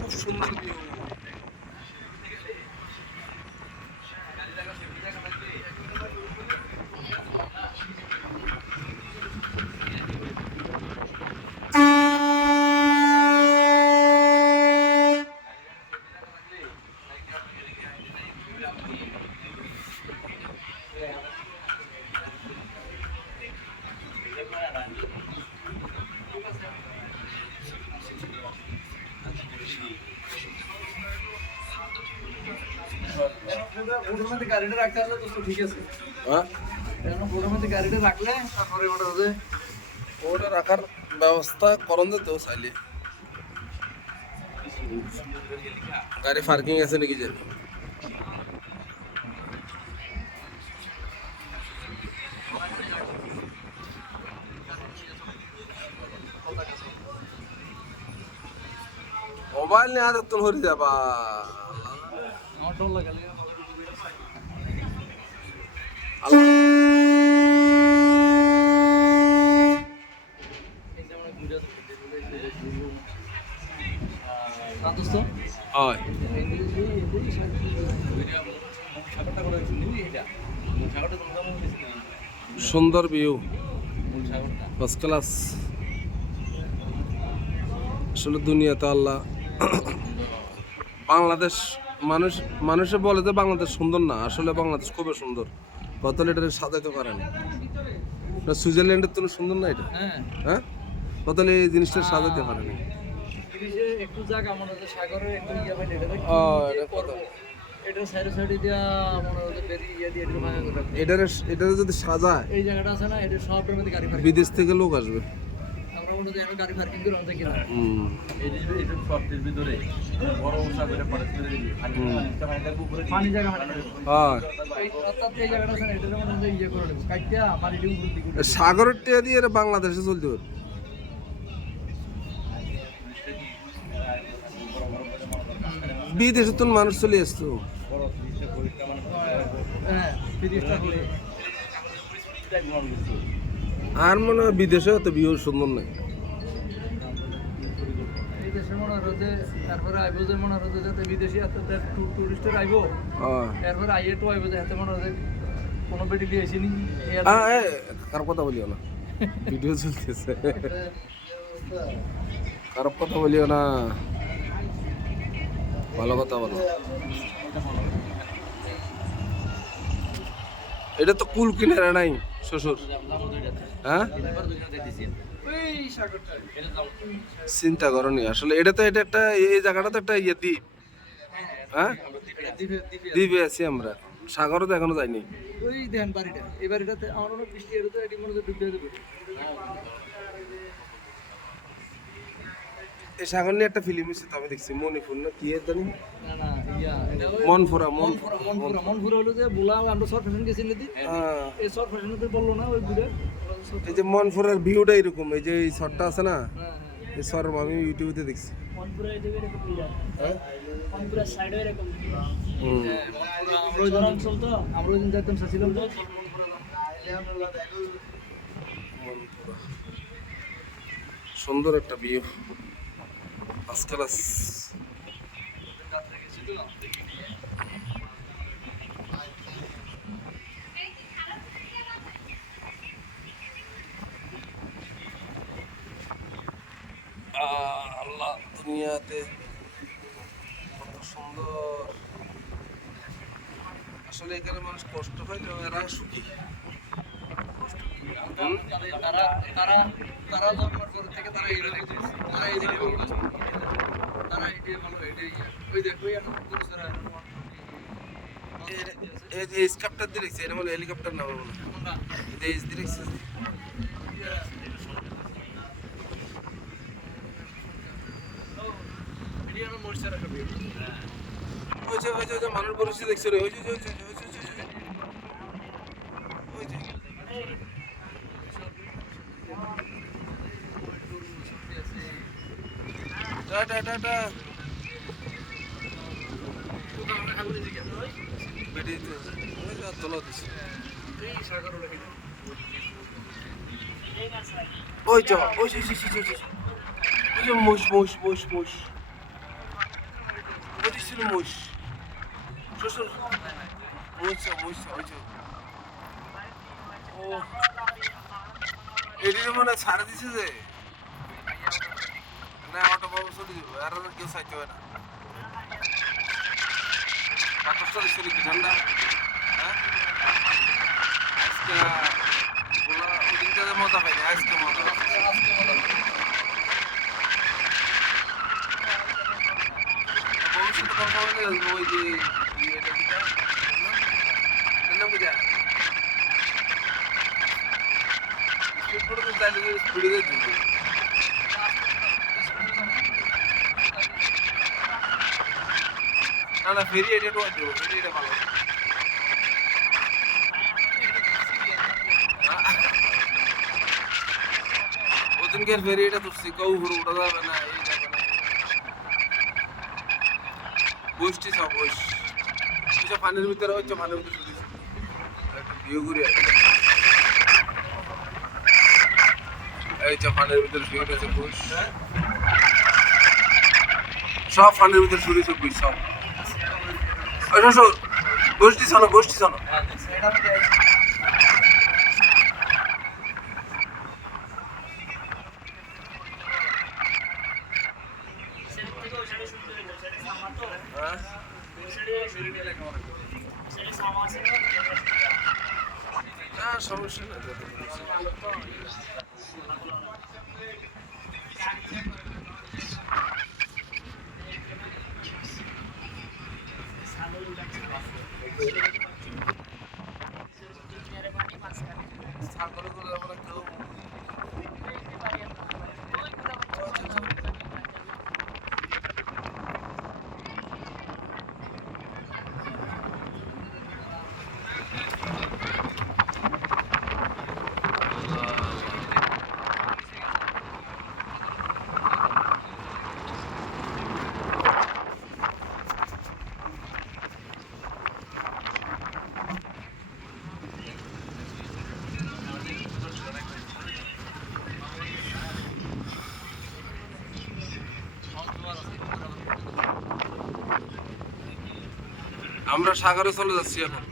খুব সুন্দর ভিউ। ওটার মধ্যে গাড়িটা রাখতে হলে তো ঠিক আছে। হ্যাঁ, ওটার মধ্যে গাড়িটা রাখলে তারপরে ওটা হচ্ছে ওটা রাখার ব্যবস্থা করন যেত চাইলে। গাড়ি পার্কিং আছে নাকি জানি। মোবাইল নিয়ে আদত হয়ে যাবা। আমার ডর লাগে। হয় সুন্দর ভিউ, ফার্স্ট ক্লাস। আসলে দুনিয়াতে আল্লাহ বাংলাদেশ মানুষে বলে যে বাংলাদেশ সুন্দর না, আসলে বাংলাদেশ খুবই সুন্দর। কত লিটারে সাজাইতে পারেন না, সুইজারল্যান্ডের তো সুন্দর না এটা। হ্যাঁ, কত এই জিনিসটা সাজাইতে পারেন। একটু জায়গা মনে হচ্ছে সাগরের একটু ইয়ে হয় এটা যদি সাজায়, এই জায়গাটা আছে না, এটা সব গাড়ি বিদেশ থেকে লোক আসবে। আমরা মনে হচ্ছে গাড়ি পার্কিং করে অনেক কিনা পানি জায়গা এই জায়গাটা আছে না, এটা মনে হচ্ছে ইয়ে করে নেবো কাইটা পানিটি উপর দিকে সাগরের টিয়া দিয়ে এরা বাংলাদেশে চলতে পারে। বিদেশে তো মানুষ চলে আসতো। আর মনে হয় বিদেশে এত ভিউ সুন্দর নাই। এই দেশে মনে হয় যে তারপরে আইবো যে মনে হয় যাতে বিদেশি এত টুরিস্টের আইবো, এরপরে আইয়ে তো আইবো যে এত মনে হয় কোনো বেটি দিয়ে আসিনি। কার কথা বলিও না, ভিডিও চলতেছে। খারাপ কথা বলিও না, ভালো কথা বলো। এটা তো কুল কিনারে নাই শ্বশুর। হ্যাঁ, চিন্তা করনি আসলে। এটা তো এটা একটা এই জায়গাটা তো একটা ইয়ে দ্বীপ। হ্যাঁ, দ্বীপে আছি আমরা, সাগরে তো এখনো যাইনি। ওই দেন বাড়িটা, এই বাড়িটাতে আমার অনেক বৃষ্টি এর তো এটি মনে হচ্ছে ডুবে যাবে। এই সাগর নিয়ে একটা ফিল্ম হচ্ছে, আমি দেখছি মণিপুর না কি জানি, না না ইয়া এটা মনপুরা হলো যে বুলা আমরা শর্ট ফ্যাশন গেছি নদী, এই শর্ট ফ্যাশনতে বললো না ওই বুড়ে এই যে মনপুরের ভিউটা এরকম। এই যে এই শর্টটা আছে না, এই শর্ট আমি ইউটিউবে দেখছি। মনপুরা এই জায়গায় এরকম ইয়া মনপুরা সাইডে এরকম আমরা অঞ্চল তো আমরা ওই দিন যাইতাম ছিলাম তো সুন্দর একটা ভিউ, ফার্স্ট ক্লাস। আল্লাহ দুনিয়াতে কত সুন্দর। আসলে এখানে মানুষ কষ্ট পায়, এরা সুখী। তারা জন্মের পর থেকে তারা এই তারা এই দিকে ভালো, তারা এইটাই ভালো, এইটাই ওই দেখো এই স্কাপটার দেখছি, এটা বলে হেলিকপ্টার না, এই দেখছি ওই যে মানুষ পরিস্থিতি দেখছো রে, ওই যে টাটা বেরিয়ে ওই যা তোলা দিছে, ওই যে মোষ ওই ছিল মোষ শ্বশুর মোষ ওই যে ও এটির মানে ছাড়া দিছে যে না অটো পাবো চলে যাবো আর কেউ চাইতে হয় না। বাতাসটা দিচ্ছে নাকি ঠান্ডা? হ্যাঁ আজকে ওলা ওদিনটা মজা পাইনি, আজকে মজা ভবিষ্যতে কথা বলে ওই যে স্পিডে যাই না ফেরি এটা দেবো, ফেরি এটা ভালো ওদিনকার ফেরি এটা তুলছি কেউ ঘুরে উঠা যাবে না, এই যাবে না বসছি সব বস পানির ভিতরে হচ্ছে, পানির ভিতরে শুধু একটা ভিউ ঘুরে এই যে পানির ভিতরে শুয়ে গেছে বস, সব পানির ভিতরে শুয়ে গেছে বস সব গোষ্ঠী ছানো সমস্যা না। আমরা সাগরে চলে যাচ্ছি এখন।